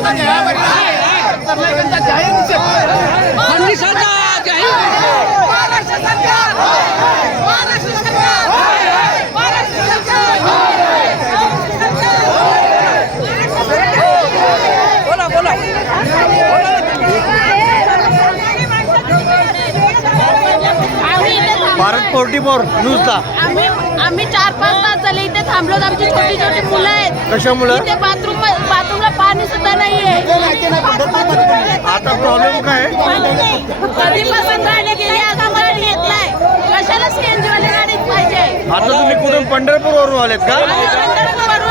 ganhar, vai Bharat forty four न्यूजला. आम्ही आम्ही चार पाच तास झाले इथे थांबलो आमची छोटी छोटी मुलं आहेत. कशामुळं इथे बाथरूम बाथरूमला पाणी सुद्धा नाहीये. आता प्रॉब्लेम काय कधीपासून गाडी गेली आता गाडी येत नाही कशाला सीएनजी वाली गाडी पाहिजे? आता तुम्ही कुठून? पंढरपूर वरून आलेत का?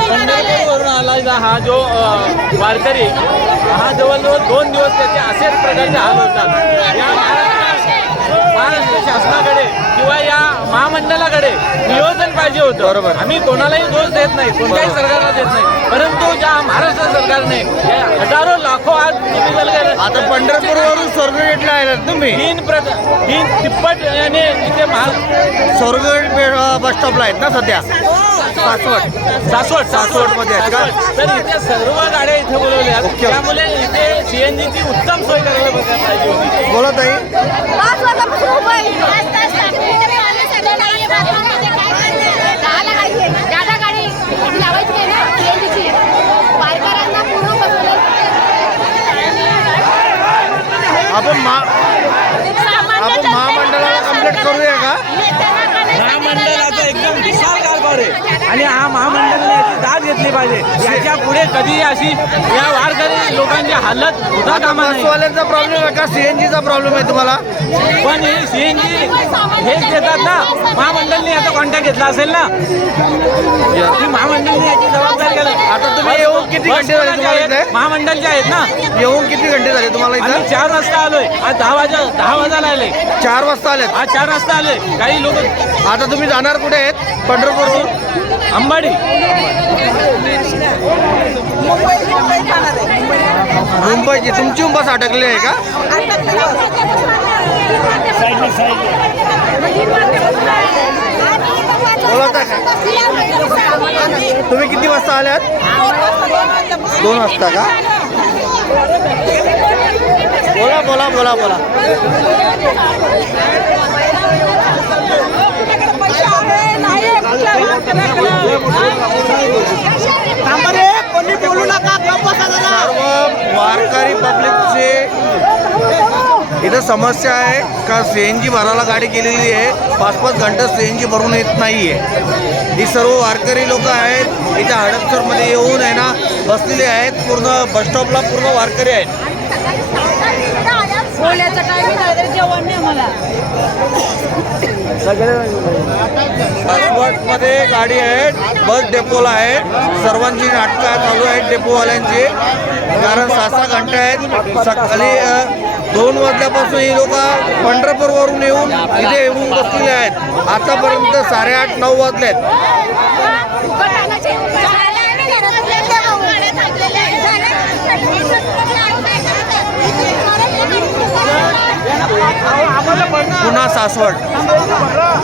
पंढरपूरवरून आला हा जो वारकरी हा जवळजवळ दोन दिवस त्याचे असेच प्रकारचे हाल होतात. या महाराष्ट्र महाराष्ट्र शासनाकडे किंवा या महामंडळाकडे नियोजन पाहिजे होतं. बरोबर. आम्ही कोणालाही दोष देत नाही कोणत्याही सरकारला देत नाही. परंतु ज्या महाराष्ट्र सरकारने हजारो लाखो आज आता पंढरपूर वरून स्वर्गगेटला आलात तुम्ही. तीन प्रक तीन तिप्पट याने इथे महा स्वर्गगेट बस स्टॉपला आहेत ना सध्या? सासवड. सासवड सासवड. मध्ये आहेत का? तर इथे सर्व गाड्या इथे बोलवल्या. त्यामुळे इथे सीएनजीची उत्तम सोय करायला बघायला पाहिजे होती. बोला ताई. महामंडळाने याची दाद घेतली पाहिजे. याच्यापुढे कधी अशी या वारकरी लोकांची हालत होता कामा नाही बसवाल्यांचा प्रॉब्लेम आहे का? सीएनजीचा प्रॉब्लेम आहे तुम्हाला? पण हे सीएनजी हेच देतात ना. महामंडळने याचा कॉन्टॅक्ट घेतला असेल ना. ती महामंडळने याची जबाबदारी घ्यायला आता तुम्ही येऊन किती घंटे झाले तुम्हाला इथे? महामंडळचे आहेत ना. येऊन किती घंटे झाले तुम्हाला आम्ही इथं चार वाजता आलोय. आज दहा वाजा दहा वाजायला आले. चार वाजता आलेत? आज चार वाजता आले. काही लोक आता तुम्ही जाणार कुठे आहेत? पंढरपूरवरून अंबाडी मुंबईची. तुमची बस अटकली आहे का? तुम्ही वाजता आल्यात? दोन वाजता का? बोला बोला बोला बोला. सर्व वारकरी पब्लिकचे इथं समस्या आहे का सी एन जी भरायला गाडी केलेली आहे? पाच पाच घंटा सी एन जी भरून येत नाही आहे ही सर्व वारकरी लोक आहेत. इथे हडपसरमध्ये येऊन आहे ना बसलेले आहेत. पूर्ण बसस्टॉपला पूर्ण वारकरी आहेत. बोलायचं टायमिंग झालं तरी जेवण नाही मला पासवर्डमध्ये गाडी आहे बस डेपोला आहे सर्वांची नाटकं चालू आहेत डेपोवाल्यांची कारण सहा सहा घंटे आहेत. सकाळी दोन वाजल्यापासून ही लोक पंढरपूरवरून येऊन इथे येऊन बसलेले आहेत. आतापर्यंत साडेआठ नऊ वाजले आहेत सासवड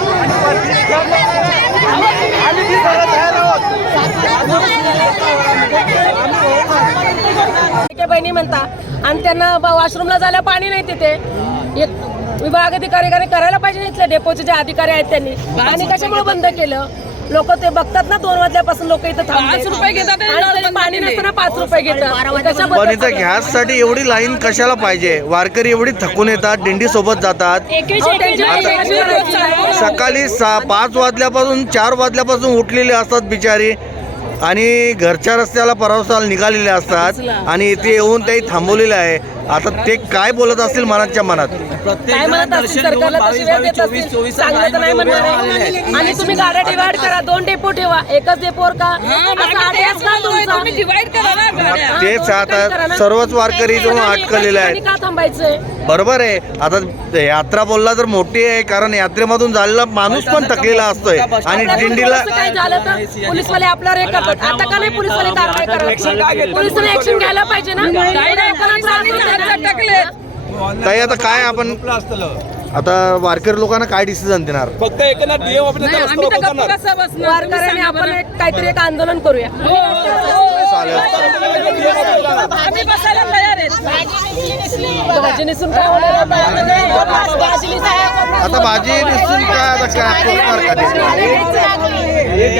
बहिणी म्हणता आणि त्यांना ब- वॉशरूमला जायला पाणी नाही तिथे. एक विभाग अधिकारी करायला पाहिजे ना इथले डेपोचे जे अधिकारी आहेत त्यांनी. आणि कशामुळे बंद केलं? लोक ते बघतात ना दोन वाजल्यापासून लोक इथं पाच रुपये घेतात आणि तरी पाणी नसताना पाच रुपये घेतात. पण कशाबद्दल इथं गॅससाठी एवढी लाईन कशाला पाहिजे? वारकरी एवढी थकून येतात दिंडी सोबत जातात. अहो, त्यांची- सकाळी सा पाच वाजल्यापासून चार वाजल्यापासून उठलेले असतात बिचारी. आणि घरच्या रस्त्याला परवसाला निघालेले असतात. आणि इथे येऊन ते थांबवलेले आहे. आता ते काय बोलत असतील मनाच्या मनात? काय म्हणत असतील सरकारला तशी वेळ देत असतील? चांगलं तर नाही म्हणणार आहे. आणि तुम्ही गाड्या डिवाइड करा दोन डेपो ठेवा एकच डेपोवर का? असा आदेश का तुमचा? तेच आता सर्वच वारकरी इथून अटकलेले आणि आहेत. का थांबायचंय? बरोबर आहे. आता यात्रा बोलला तर मोठी आहे कारण यात्रेमधून झालेला माणूस पण थकलेला असतोय. आणि दिंडीला असं काय झालं तर पोलीसवाले आपल्यावर हे करतात. आता का नाही पोलीसवाले कारवाई करत? पोलिसांनी ऍक्शन घ्यायला पाहिजे नाही नाही ना. ताई आता काय आपण आता वारकरी लोकांना काय डिसिजन देणार? फक्त एकनाथ डीएम वारकऱ्याने आपण एक काहीतरी एक आंदोलन करूया. आम्ही बसायला तयार आहेत भाजी निसून काय होणार आहे? भाजी निसून आता भाजी दिसून काय आता काय का?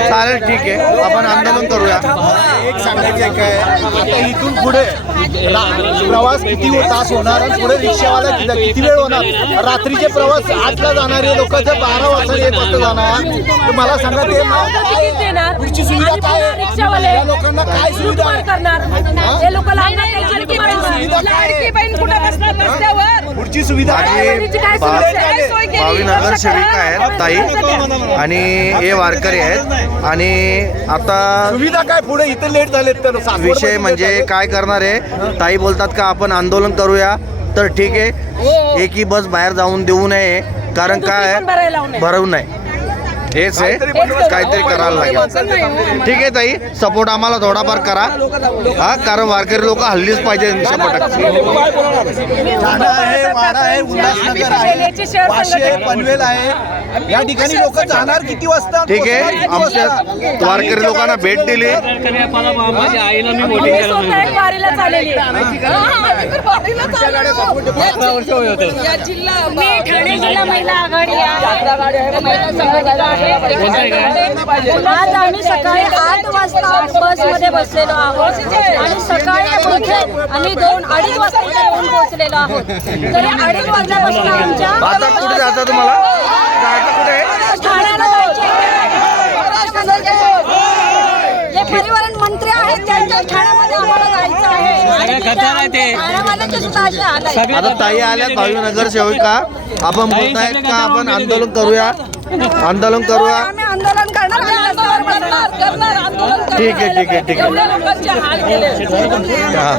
चालेल ठीक आहे. आपण आंदोलन करूया. एक सांगायचं आहे काय आता इथून पुढे प्रवास किती तास होणार आणि पुढे रिक्षावाला किती किती वेळ होणार? रात्रीचे प्रवास आठला जाणारे लोक जर बारा वाजता एक वाजता जाणार तर मला सांगा ते पुढची सुविधा काय लोकांना काय सुविधा करणार? सोय केली? भावी नगर सेविका आहेत ताई आणि हे वारकरी आहेत. आणि आता सुविधा काय पुढे? इथे लेट झालेत तर विषय म्हणजे झाले. काय करणार आहे? ताई बोलतात का आपण आंदोलन करूया. तर ठीक आहे. एकही बस बाहेर जाऊन देऊ नये. कारण काय. भरवू नये. हेच आहे. काहीतरी काहीतरी करायला लागेल. ठीक आहे ताई सपोर्ट आम्हाला थोडाफार करा. हा कारण वारकरी लोक हल्लीच पाहिजे शंभर टक्के. ठाणा आहे वाडा आहे उल्हासनगर बेलेची आहे. शहर वाशी आहे संघटना. पनवेल आहे. या ठिकाणी लोक जाणार किती वाजता? ठीक आहे आमच्या? वारकरी लोकांना भेट दिली. जिल्हा महिला आघाडी आहे महिला संघटना आहे आज आम्ही सकाळी आठ वाजता बसमध्ये बसलेलो आहोत आणि सकाळी मध्ये आम्ही दोन अडीच वाजता इथे येऊन पोहोचलेलो आहोत. तरी अडीच वाजल्यापासून आमच्या आता कुठे जायचं तुम्हाला? कुठे? आहे? ठाण्याला जायचे जे परिवहन मंत्री आहेत त्यांच्या ठाण्यामध्ये आम्हाला जायचं आहे. ठाण्यावाल्यांचे सुद्धा असे आता ताई आल्यात भावी नगरसेविका. आपण बोलतायत का आपण आंदोलन करूया? आंदोलन करूया? आम्ही आंदोलन करणार. आम्ही रस्त्यावर बसणार, करणार आंदोलन करणार. ठीक आहे ठीक आहे ठीक आहे. एवढ्या लोकांचे हाल केले. हा.